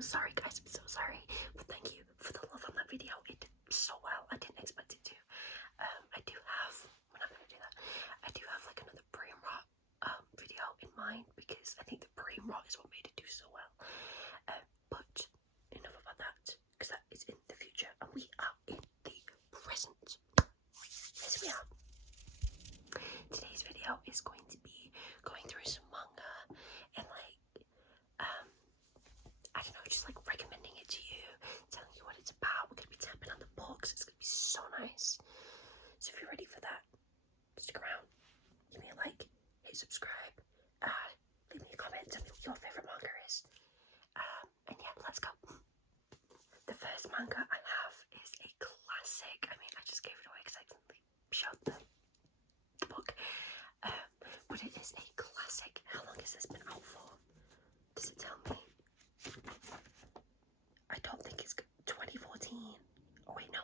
sorry guys, I'm so sorry, but thank you for the love on that video. It did so well. I didn't expect it to. I do have, we're not gonna do that. I do have like another brain rot video in mind, because I think the brain rot is what made it do so well. But enough about that, because that is in the future and we are in the present. Yes, we are. Today's video is going to be going through some manga and like I don't know, just like recommending it to you, telling you what it's about. We're gonna be tapping on the box. It's gonna be so nice. So if you're ready for that, stick around, give me a like, hit subscribe, leave me a comment, tell me what your favourite manga is. And yeah, let's go. The first manga I have is a classic. I mean, I just gave it away because I accidentally showed the book. But it is a classic. How long has this been out for? Does it tell me? I don't think it's 2014. Oh wait, no.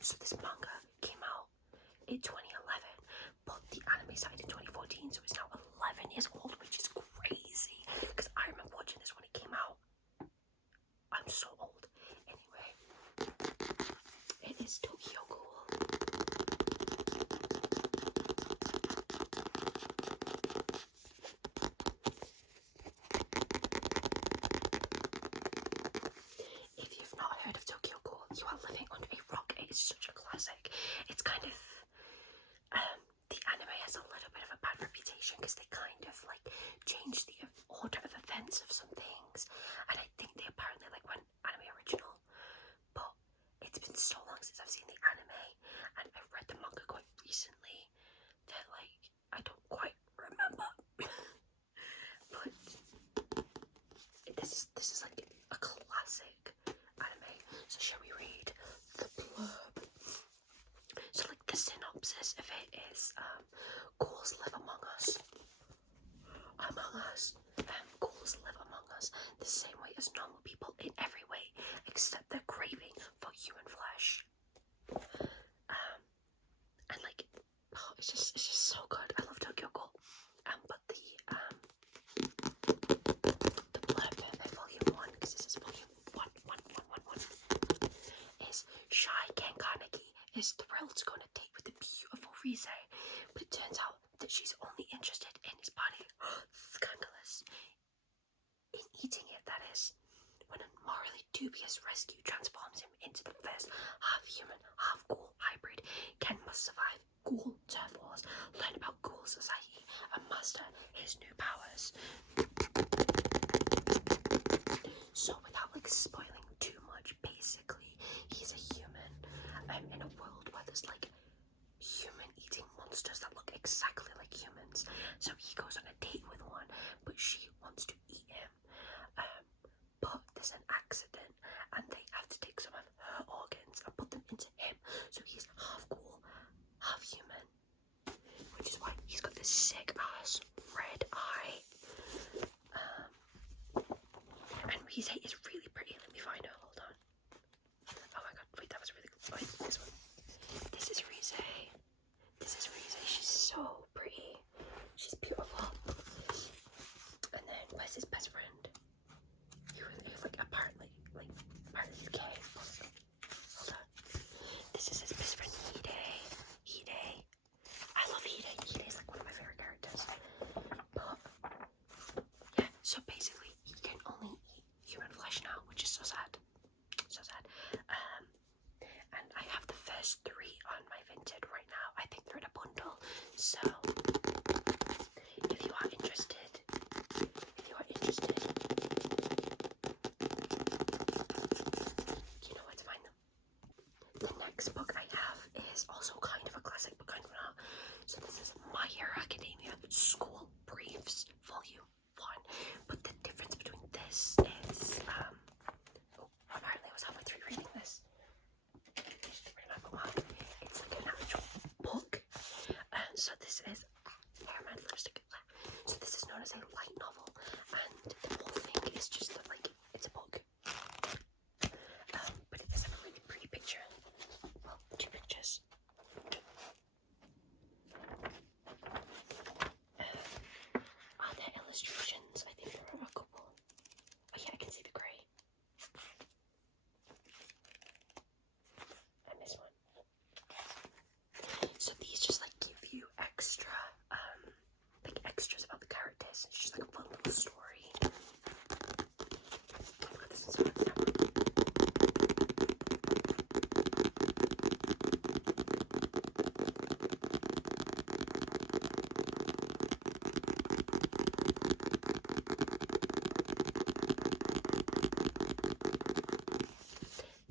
So this manga came out in 2011, but the anime started in 2014, so it's now 11 years old, which is crazy. Because I remember watching this when it came out. I'm so old. Anyway, it is Tokyo Ghoul. If you've not heard of Tokyo Ghoul, you are living under a rock. It is such a classic. It's kind of the anime has a little bit of a bad reputation because they kind of like changed the order of events of some things, and I think they apparently like went anime original, but it's been so long since I've seen the anime, and I've read the manga quite recently that like I don't quite remember. But this is like a classic anime. So shall we read the blurb? So like the synopsis of it is ghouls live among us. Ghouls live among us the same way as normal people in every way except their craving for human flesh. And like it's just so good. I love Tokyo Ghoul. But the blurb of volume 1, because this is volume 1, is shy Ken Kaneki is thrilled to go on a date with the beautiful Rise, but it turns out that she's only interested in his body. Scandalous. In eating it, that is. When a morally dubious rescue transforms him into the first half-human, half-ghoul hybrid, Ken must survive ghoul turf wars, learn about ghoul society, and master his new powers. So without like spoiling too much, basically, he's a human in a world where there's like human-eating monsters that look exactly like humans. So he goes on a date with one, but she wants to eat him. But there's an accident, and they have to take some of her organs and put them into him. So he's half ghoul, half human, which is why he's got this sick ass red eye. And Rise is really pretty. Let me find her. Hold on. Oh my god! Wait, that was really good. Wait, this one. This is Rise. This is Rise. She's so pretty. She's beautiful. And then where's his best friend? He was like apparently he's gay. Hold on. This is his best friend Hide. I love Hide. Hide is like one of my favorite characters. But yeah, so basically he can only eat human flesh now, which is so sad. So sad. And I have the first 3 on my vinted right now. I think they're in a bundle. So if you are interested, you know where to find them. The next book I have is also kind of a classic, but kind of not. So this is My Hero Academia School Briefs Volume 1. But the difference between this is, apparently I was halfway through reading this. It's like an actual book. So this is lipstick. So this is known as a light novel, and the whole thing is just that like it's a book. But it does have a really pretty picture. Well, 2 pictures. Are there illustrations? I think there are a couple. Oh yeah, I can see the grey.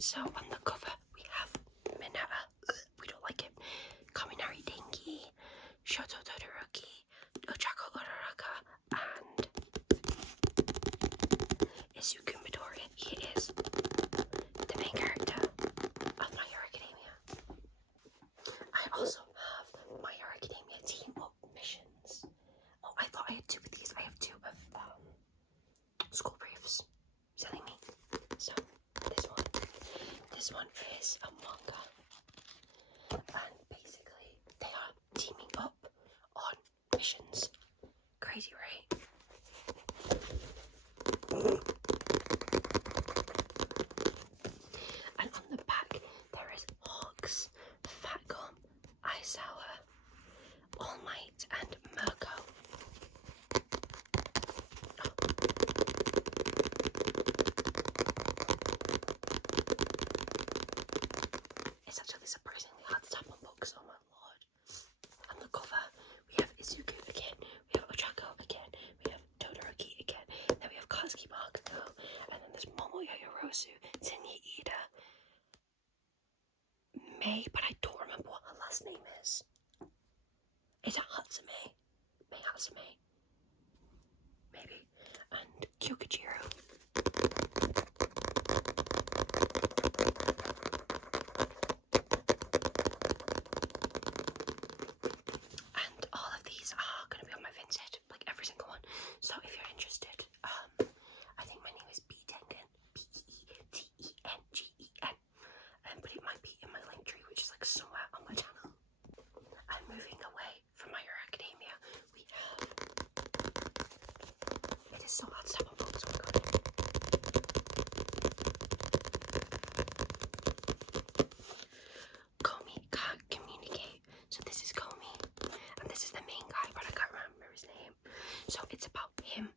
So on the cover we have Mineta, we don't like it, Kaminari Denki, Shoto Todoroki, Ochako Uraraka, and Izuku Midoriya. He is the main character of My Hero Academia. I also have My Hero Academia team up missions. Oh, I thought I had 2 of these. I have 2 of school briefs. Silly me. So this one is a manga, and basically they are teaming up on missions. Crazy, right? And on the back there is Hawks, Fatcom, Aizawa, All Might, and Mirko. It's actually surprisingly hard to tap on books, oh my lord. On the cover we have Izuku again, we have Ochako again, we have Todoroki again, then we have Katsuki Bakugo, and then there's Momoya Yorosu, Tenyi Ida, Mei, but I don't remember what her last name is. Is it Hatsume? Mei Hatsume? Maybe. And Kyokujiro. And all of these are going to be on my vinted, like every single one. So if you're interested, I think my name is Betengen, Betengen, but it might be in my link tree, which is like somewhere on my channel. And moving away from My Hero Academia, we have, it is so hard to tap on books, oh my god. Komi can't communicate. So this is Komi, and this is the main guy, but I can't remember his name. So it's about him,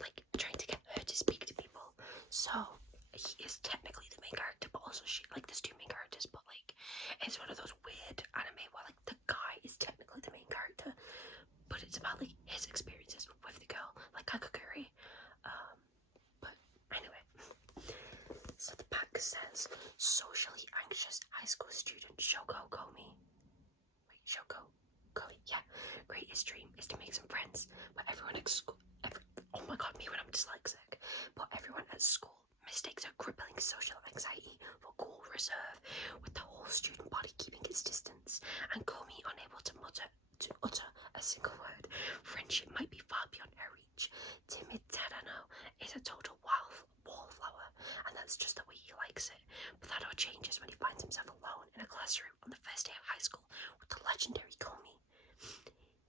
like, trying to get her to speak to people. So he is technically the main character, but also she, like, there's 2 main characters, but like, it's one of those weird anime where like the guy is technically the main character, but it's about like his experiences with the girl, like Kakaguri. But anyway, so the back says, socially anxious high school student Shoko Komi. Wait, Shoko Komi, yeah. Greatest dream is to make some friends, but everyone at school, oh my god, me when I'm dyslexic, but everyone at school mistakes her crippling social anxiety for cool reserve, with the whole student body keeping its distance, and Komi unable to utter a single word. Friendship might be far beyond her reach. Timid Tadano is a total wallflower, and that's just the way he likes it. But that all changes when he finds himself alone in a classroom on the first day of high school with the legendary Komi.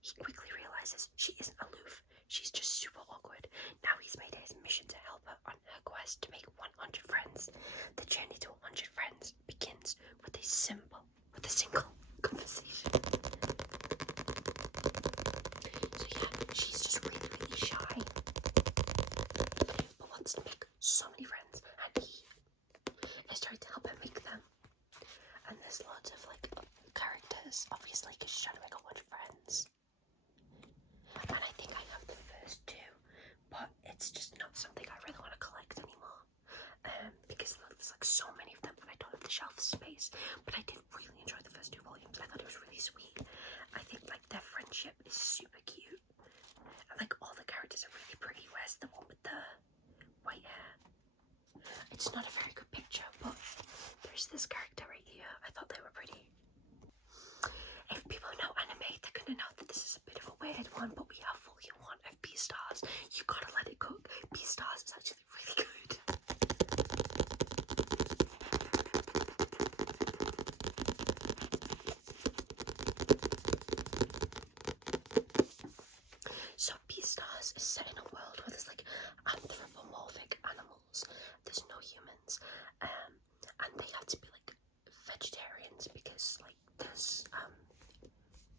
He quickly realizes she isn't aloof, she's just super awkward. Now he's made it his mission to help her on her quest to make 100 friends. The journey to 100 friends begins with a single conversation. So yeah, she's just really, really shy, but wants to make so many friends, and he is trying to help her make them. And there's lots of like characters, obviously, because she's trying to make 100 friends. And I think I have the first 2, but it's just not something I really want to collect anymore, because there's like so many of them and I don't have the shelf space. But I did really enjoy the first 2 volumes. I thought it was really sweet. I think like their friendship is super cute, and like all the characters are really pretty. Where's the one with the white hair? It's not a very good picture, but there's this character right here. I thought they were pretty. If people know anime, they're gonna know that this is a bit of a weird one, but we have volume 1 of Beastars. You gotta let it cook. Beastars is actually really good. So Beastars is set in a world where there's like anthropomorphic animals. There's no humans, and they have to be like vegetarians because like there's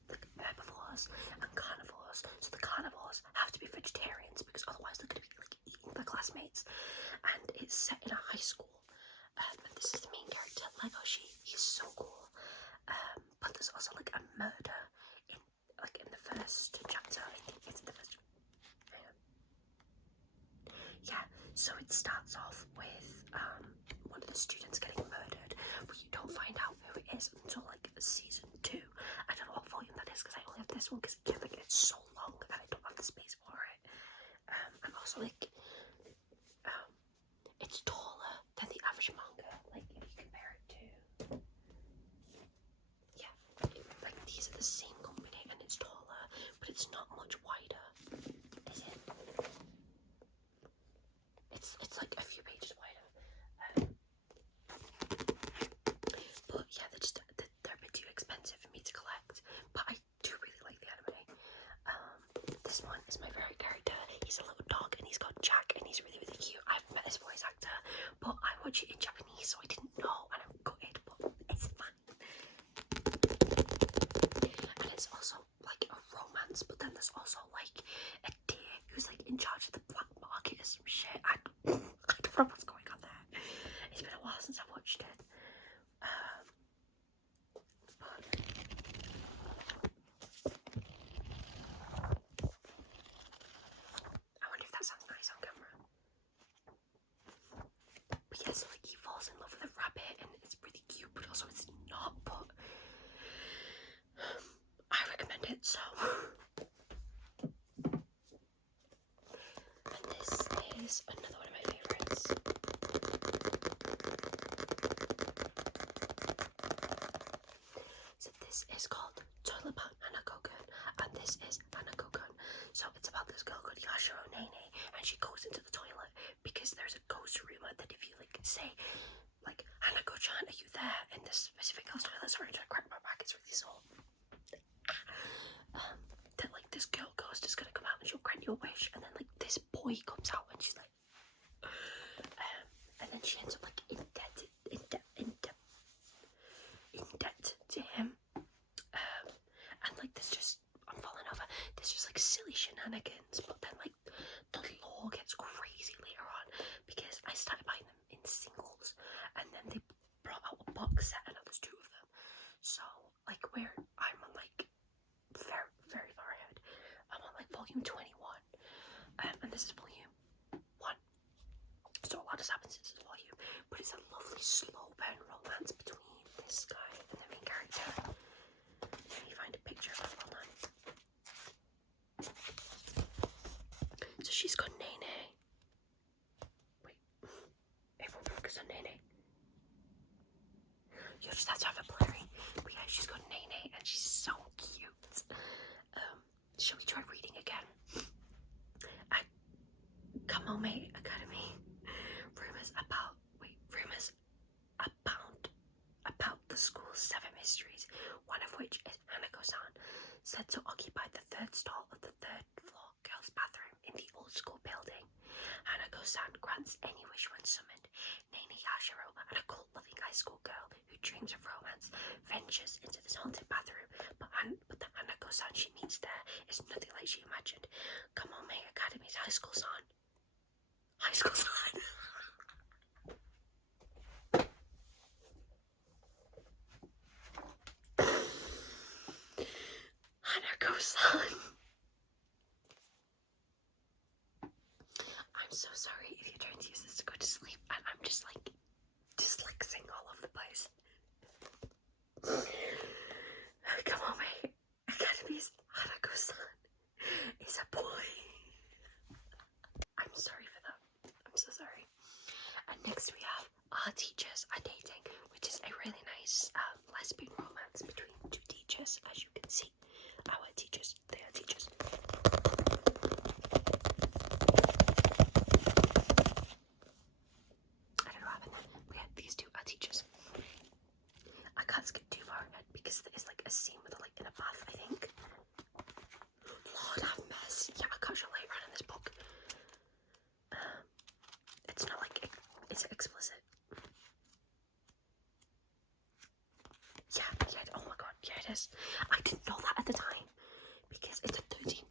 the herbivores and carnivores. So the carnivores have to be vegetarians because otherwise they're going to be like eating their classmates. And it's set in a high school. And this is the main character, Legoshi. He's so cool. But there's also like a murder in the first chapter. I think it's the first. Yeah. So it starts off with one of the students getting murdered. but you don't find out who it is until like season 2. I don't know what volume that is because I only have this one because again, like, it's so long and I don't have the space for it. And also like it's taller than the average manga. Like if you compare it to, yeah, like these are the same company and it's taller, but it's not much wider, is it? It's like a few pages wider. But yeah, they're a bit too expensive for me to collect. But I do really like the anime. This one is my favourite character. He's a little dog and he's called Jack and he's really, really cute. I've met his voice actor, but I watch it in Japanese, so I didn't know and I'm gutted, but it's fun. And it's also like a romance, but then there's also like a deer who's like in charge of the black market or some shit. I don't know what's going on there. It's been a while since I've watched it. I wonder if that sounds nice on camera. But yeah, so like he falls in love with a rabbit and it's really cute, but also it's not, but I recommend it, so. And this is another one of my favourites. So this is called Toilet Pan Hanako-kun, and this is Hanako-kun. So it's about this girl called Yashiro Nene, and she goes into the toilet because there's a ghost rumour that if you like say like Hanako-chan, are you there in this specific girl's toilet? Sorry to crack my back, it's really sore. That like this girl ghost is gonna come out and she'll grant you a wish, and then like this boy comes out and she's like, and then she ends up like in debt to him, and like I'm falling over. There's just like silly shenanigans, but then like the lore gets crazy later on because I started buying them in singles, and then they brought out a box set, and there's 2 of them. So like I'm on like very, very far ahead. I'm on like volume 21, and this is volume 1. So a lot has happened since this volume, but it's a lovely slow burn romance between this guy and the main character. Let me find a picture of him online. So she's got Nene. Wait, everyone focus on Nene. You'll just have to have a blurry. But yeah, she's got Nene and she's so cute. Shall we try reading again? Kamome Academy. Rumors about the school's 7 mysteries, one of which is Hanako-san, said to occupy the 3rd stall of the 3rd floor girls' bathroom in the old school building. Hanako-san grants any wish when summoned. Nene Yashiro, an occult-loving high school girl who dreams of romance, ventures into this haunted bathroom, but the Hanako-san she meets there is nothing like she imagined. Kamome Academy's high school son. Hanako-san. I'm so sorry if you're trying to use this to go to sleep and I'm just like dyslexing all over the place. Kamome Academy's Hanako-san is a boy. I'm sorry for that. I'm so sorry. And next we have Our Teachers Are Dating, which is a really nice lesbian romance between 2 teachers, as you can see. Our teachers, they are teachers. I don't know what happened there. But yeah, these 2 are teachers. I can't skip too far ahead because there is like a scene with like in a bath, I think. Lord have mercy. Yeah, I can't show later on in this book. It's not like it's explicit. Yeah, oh my god, yeah it is. I didn't know that at the time because it's a 13+.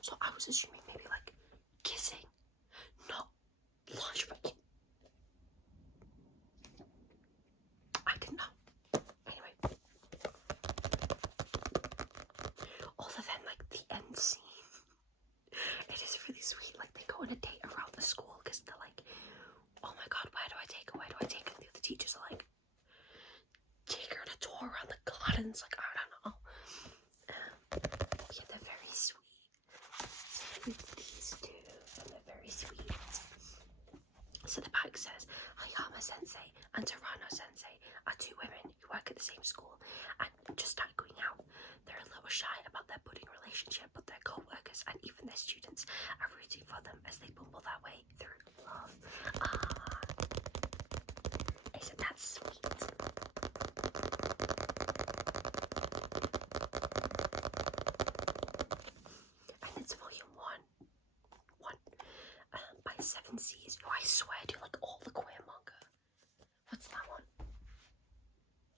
So I was assuming maybe like kissing, not lingerie. I didn't know. Anyway. Other than like the end scene, it is really sweet. Like they go on a date around the school because they're like, oh my god, where do I take her? And the other teachers are like, patterns, like, I don't know. Yeah, they're very sweet. So these two, and they're very sweet. So the back says, Hayama Sensei and Tarano Sensei are two women who work at the same school and just started going out. They're a little shy about their budding relationship, but their co-workers and even their students are rooting for them as they bumble their way through love. Isn't that sweet? And it's volume one by 7 Seas, who I swear do like all the queer manga. What's that one?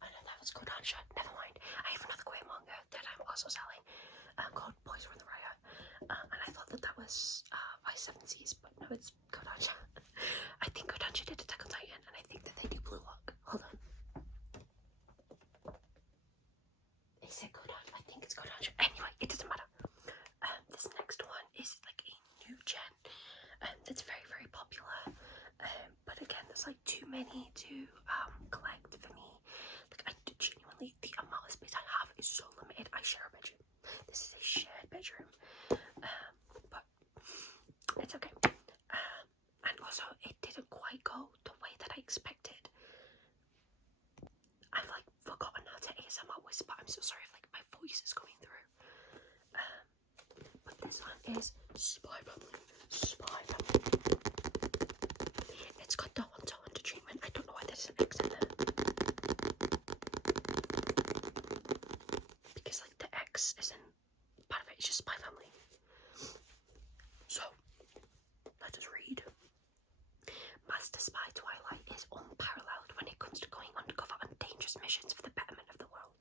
I know that was Kodansha. Never mind. I have another queer manga that I'm also selling called Boys Run the Riot. And I thought that was by 7 Seas, but no, it's Kodansha. I think Kodansha did Attack on Titan, and I think that they do Blue Lock. Hold on. Is it Kodansha? I think it's Kodansha. Anyway, it doesn't matter. This next one is like a new gen that's very, very popular. But again, there's like too many to collect for me. Like, I genuinely, the amount of space I have is so limited. I share a bedroom. This is a shared bedroom. But it's okay. And also, it didn't quite go the way that I expected. I've like forgotten how to ASMR whisper. I'm so sorry if like my voice is going through. But this one is Spy Family. Spy Family. It's got the Hunter treatment. I don't know why there's an X in there. Because like the X isn't part of it, it's just Spy Family. So, let us read. Master Spy Twilight is unparalleled when it comes to going undercover on dangerous missions for the betterment of the world.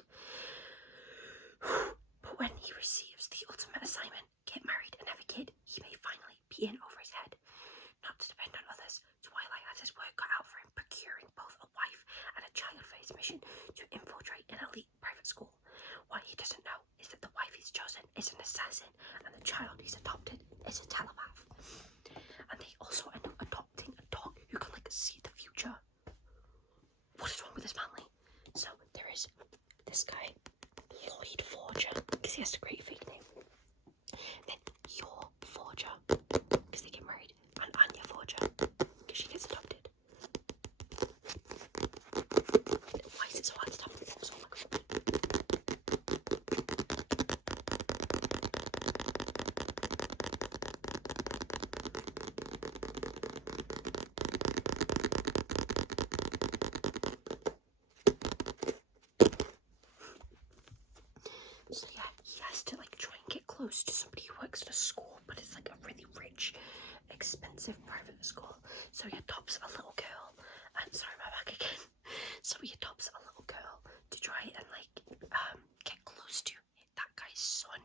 But when he receives the ultimate assignment, get married and have a kid, he may finally be in over his head. Not to depend on others, Twilight has his work cut out for him, procuring both a wife and a child for his mission to infiltrate an elite private school. What he doesn't know is that the wife he's chosen is an assassin and the child he's adopted is a telepath. And they also end up adopting a dog who can like see the future. What is wrong with his family? So there is this guy, Lloyd Forger, because he has a great fake name. Then Your Forger, because they get married, and Anya Forger, because she gets adopted. Why is it so hard to tell them? Oh my god. So yeah, he has to like try and get close to somebody who works at a school, but it's like a really rich, expensive private school. So he adopts a little girl, and sorry, my back again. So he adopts a little girl to try and like get close to that guy's son.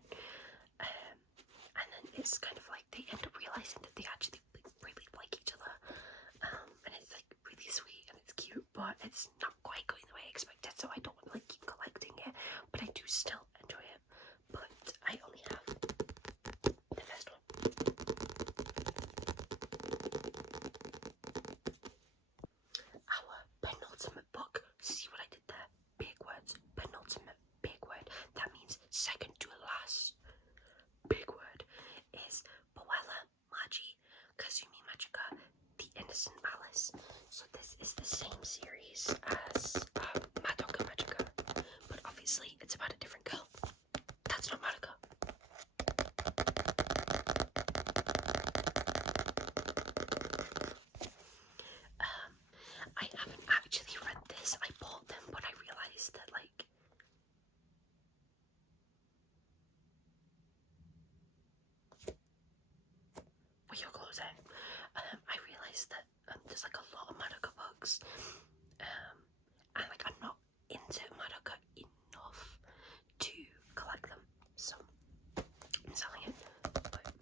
And then it's kind of like they end up realizing that they actually like, really like each other. And it's like really sweet and it's cute, but it's not quite going the way I expected. So I don't want to like keep collecting it, but I do still enjoy it. But I only have the first one. Our penultimate book. See what I did there? Big words. Penultimate. Big word. That means second to last. Big word is Boella Magi Kazumi Magica, The Innocent Alice. So this is the same series as Madoka Magica, but obviously it's about a different girl. That's not Madoka. I haven't actually read this. I bought them, but I realised that like with your clothes in, I realised that there's like a lot of Madoka books, and like I'm not into Madoka enough to collect them, so I'm selling it. But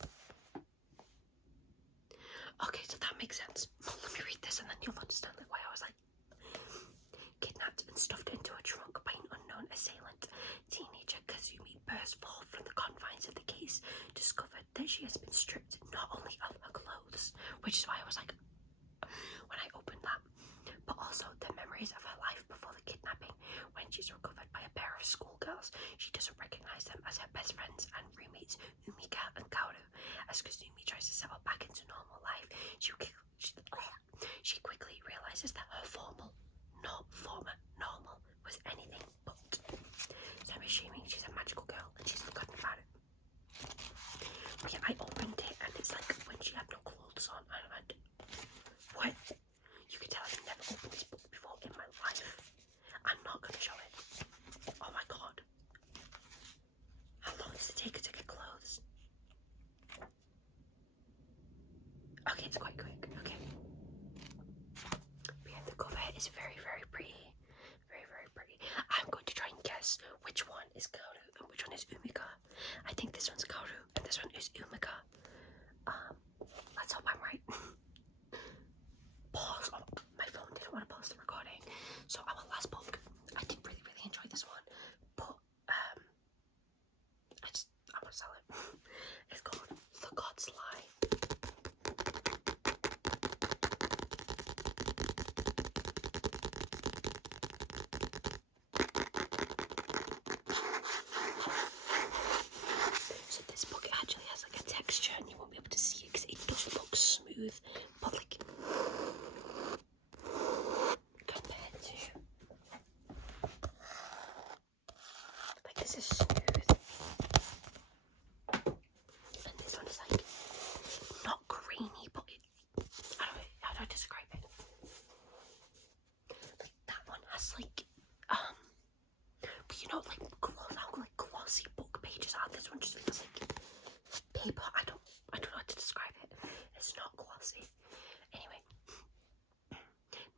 okay, so that makes sense. Let me read this and then you'll understand like why I was like kidnapped and stuffed into a trunk by an unknown assailant. Teenager Kazumi bursts forth from the confines of the case, discovered that she has been stripped not only of her clothes, which is why I was like, when I opened that, but also the memories of her life before the kidnapping, when she's recovered by a pair of schoolgirls, she doesn't recognise them as her best friends and roommates Umika and Kaoru. As Kazumi tries to settle back into normal life, she quickly realises that her former normal was anything but. So I'm assuming she's a magical girl and she's forgotten about it. But yeah, I opened it and it's like when she had no clothes on, and I went, what? You can tell I've never opened this book before in my life. I'm not going to show it. Oh my god. How long does it take her to get clothes? Okay, it's quite quick. Okay. But yeah, the cover is very, very pretty. Very, very pretty. I'm going to try and guess which one is Kaoru and which one is Umika. I think this one's Kaoru and this one is Umika. Let's hope I'm right. Pause. Oh, my phone didn't want to pause the recording. So our last book, I did really, really enjoy this one, but I want to sell it. It's called The God's Lie. So this book actually has like a texture, and you won't be able to see it because it doesn't look smooth, but like compared to like this is smooth, and this one is like not grainy, but it, I don't know how do I describe it. Like that one has like but you know like how like glossy book pages are. This one just feels like paper. I don't know how to describe it. It's not glossy. Anyway,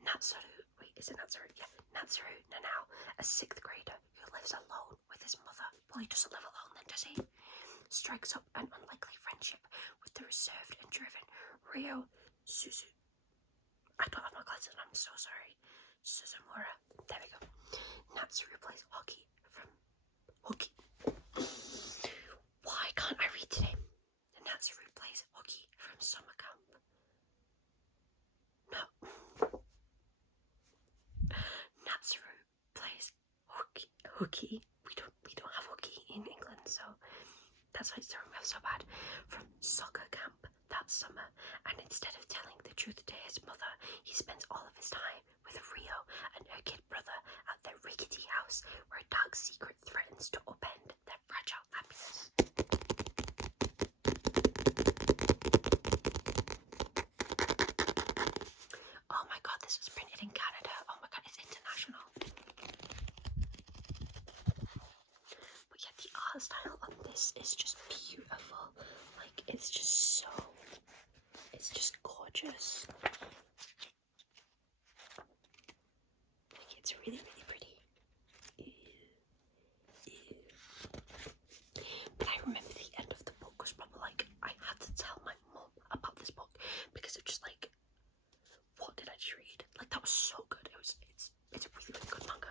Natsuru, wait, is it Natsuru? Yeah, Natsuru Nanao, a 6th grader who lives alone with his mother. Well, he doesn't live alone then, does he? Strikes up an unlikely friendship with the reserved and driven Ryo Suzu. I don't have my glasses on, I'm so sorry. Suzumura. There we go. Natsuru plays hockey from hockey. Why can't I read today? Natsuru plays hockey from summer camp. No. Natsuru plays hockey. We don't have hockey in England, so that's why it's throwing me off so bad. From soccer camp that summer, and instead of telling the truth to his mother, he spends all of his time with Rio and her kid brother at their rickety house, where a dark secret threatens to upend their fragile happiness. Oh my god, this was printed in Canada. Oh my god, it's international. But yeah, the art style on this is just beautiful. Like, it's just gorgeous. Like, it's really, really pretty. But I remember the end of the book was probably like, I had to tell my mum about this book because it just like, what did I just read? Like, that was so good. It's a really, really good manga.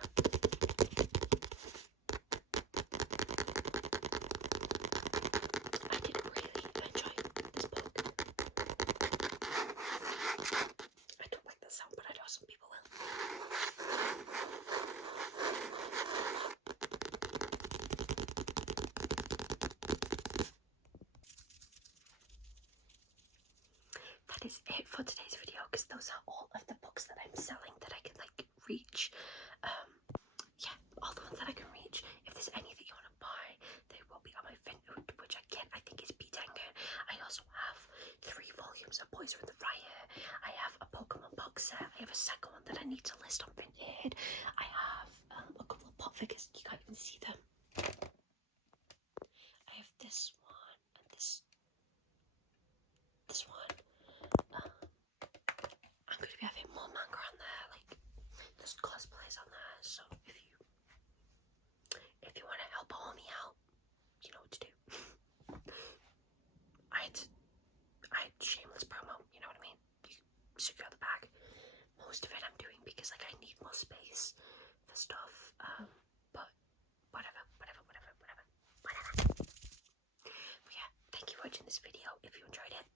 I did really enjoy this book. I don't like the sound, but I know some people will. That is it for today's video, because those are all of the books that I'm selling that I can like reach. Yeah, all the ones that I can reach. If there's any that you want to buy, they will be on my vinted, which again I think is Tengen. I also have 3 volumes of Boys Are in the Riot. I have a Pokemon box set. I have a second one that I need to list on Vinted. I have a couple of pop figures. You can't even see them. I have this one and this one. I'm going to be having more manga on there. Like, there's cosplays on there. So if you want to help a homie out, you know what to do. I had shameless promo, you know what I mean? You secure the bag. Most of it I'm doing because like I need more space for stuff. But whatever. But yeah, thank you for watching this video. If you enjoyed it,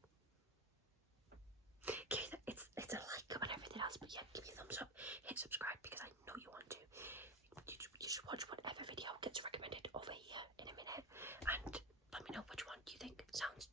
give it it's a like on everything else. But yeah, give me a thumbs up, hit subscribe because I know you want to. You just watch whatever video gets recommended over here in a minute, and let me know which one you think sounds